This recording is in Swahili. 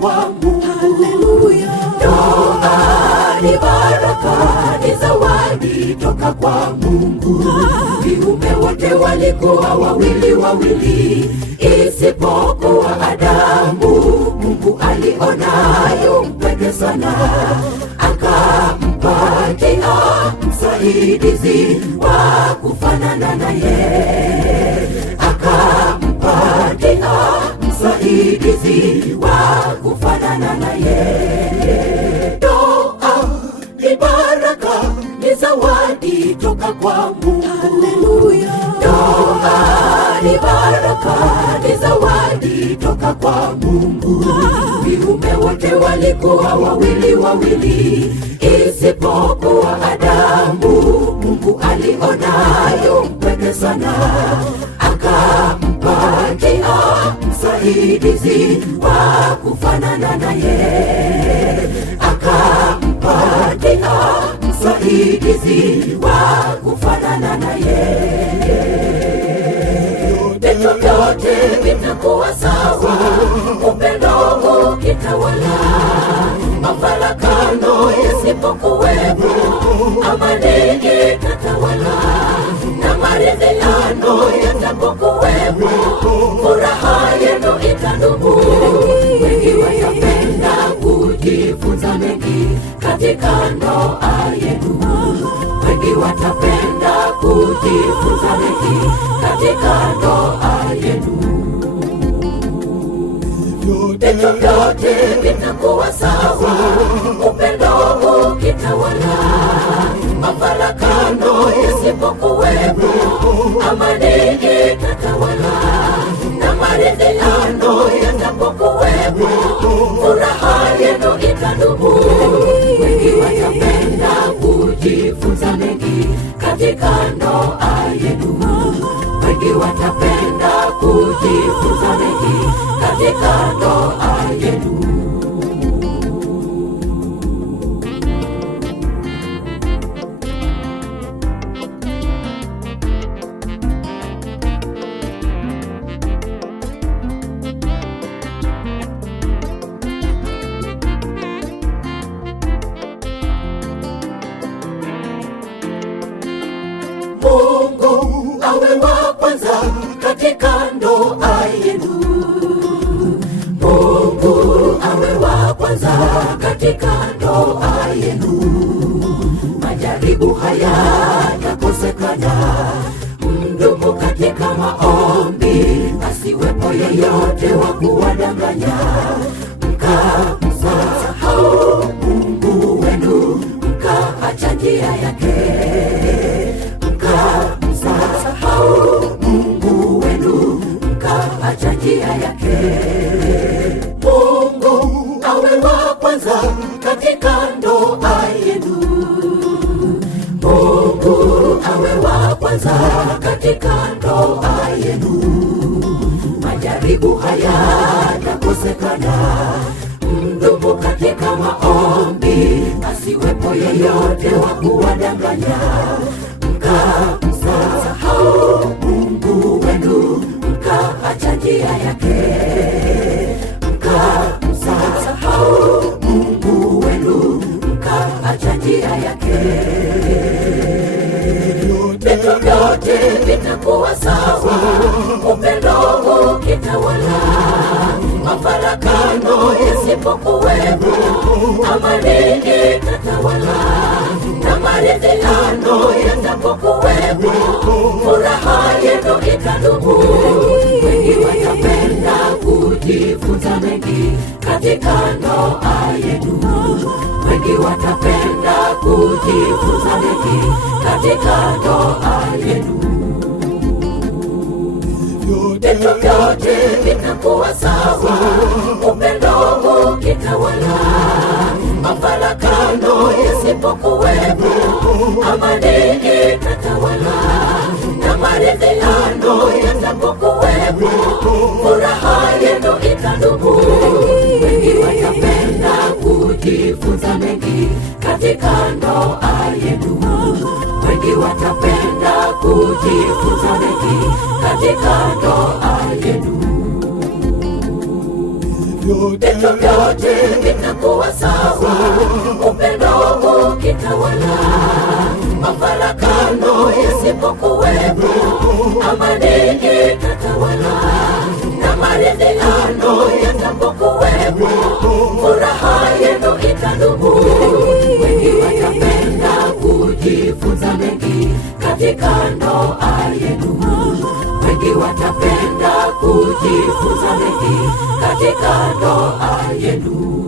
kwa Mungu. Haleluya. Ndoa ni baraka, ni zawadi toka kwa Mungu. Viumbe wote walikuwa wawili wawili, isipokuwa Adamu. Mungu aliona yumpende sana, akampatia msaidizi wa kufanana naye, akampatia msaidizi wa kufanana naye. Ndoa ni baraka, ni zawadi toka kwa Mungu. Haleluya. Ndoa ni baraka, ni zawadi toka kwa Mungu. Viumbe wote walikuwa wawili wawili, isipokuwa Adamu. Mungu aliona yumpende sana, akampatia msaidizi wa kufanana naye, akampatia msaidizi wa kufanana naye. Vitu vyote vitakuwa sawa, upendo ukitawala, mafarakano yasipokuwepo, amani itatawala, na maridhiano yatapokuwepo, furaha yenu itadumu. Wengi watapenda kujifunza mengi katika ndoa yenu, wengi watapenda kujifunza mengi katika ndoa yenu. Vitu vyote vitakuwa sawa, upendo ukitawala, mafarakano yasipokuwepo, amani itatawala, na maridhiano yatapokuwepo, furaha yenu itadumu. Wengi watapenda kujifunza mengi katika ndoa yenu, wengi watapenda kujifunza mengi katika ndoa yenu. Mungu awe wa kwanza katika ndoa yenu. Mungu awe wa kwanza katika ndoa yenu. Majaribu haya yakosekana, mdumu katika maombi, asiwepo yeyote wa kuwadanganya, mkamsahau Mungu wenu, mkaacha njia yake, mkamsahau Mungu wenu, mkaacha njia yake. Mungu awe wa kwanza katika ndoa yenu. Mungu awe wa kwanza katika ndoa yenu. Majaribu haya yakosekana, mdumu katika maombi, asiwepo yeyote wa kuwadanganya, mkamsahau Mungu wenu, mkaacha njia yake, mkamsahau Mungu wenu, mkaacha njia yake. Vitu vyote vitakuwa sawa, upendo ukitawala, mafarakano yasipokuwepo, amani itatawala, na maridhiano yatapokuwepo, furaha yenu itadumu. Wengi watapenda kujifunza mengi katika ndoa yenu, wengi watapenda kujifunza mengi katika ndoa yenu. Vitu vyote vitakuwa sawa, upendo ukitawala, mafarakano yasipokuwepo, amani itatawala, na maridhiano yatapokuwepo, furaha yenu itadumu. Wengi watapenda kujifunza mengi katika ndoa yenu, wengi watapenda kujifunza mengi katika ndoa yenu. Vitu vitu vyote vitakuwa sawa, upendo ukitawala, mafarakano yasipokuwepo, amani itatawala, na maridhiano yatapokuwepo, furaha yenu itadumu. Wengi watapenda kujifunza mengi katika ndoa yenu, wengi watapenda kujifunza mengi katika ndoa yenu.